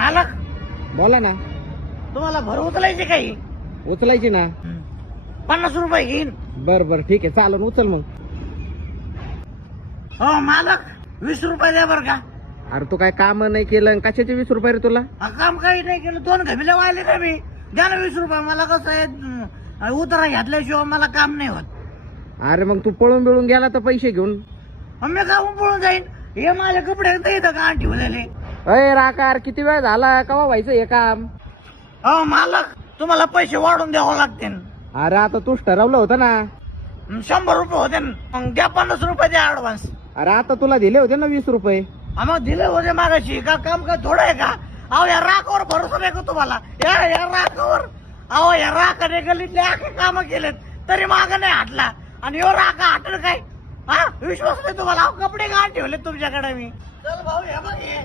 मालक बोला ना. तुम्हाला भर उचलायची काही उचलायची ना. 50 रुपये घेईन. बर बर ठीक आहे चालन उचल मग. हो मालक 20 रुपये द्या बरं का. अरे तू काय काम नाही केलं आणि कशाचे 20 रुपये रे तुला. काम काही नाही केलं 2 घमिले वाहिले का मी. द्या ना 20 रुपये. मला कसं आहे उतारा घातल्याशिवाय मला काम नाही होत. अरे मग तू पळून बिळून गेला तर पैसे घेऊन. मी काहून पळून जाईन. हे माझे कपडे इथं का ठेवलेले. अय राकार किती वेळ झाला कवा व्हायचं हे काम. हो मालक तुम्हाला पैसे वाढून द्यावं लागतील. अरे आता तूच ठरवलं होतं ना. 100 रुपये होते ना. मग द्या 50 रुपये द्या ऍडव्हान्स. अरे आता तुला दिले होते ना 20 रुपये. मग दिले होते मागाशी. का काम का थोडं आहे का. अहो या राखावर भरोसा नाही का तुम्हाला. या राखावर. अहो या राखाने गल्लीतले आखे काम केलेत तरी माग नाही हटला. आणि यो राखा हटल काय. हा विश्वास नाही तुम्हाला. कपडे का ठेवले तुमच्याकडे मी. चल भाऊ हे बघ हे.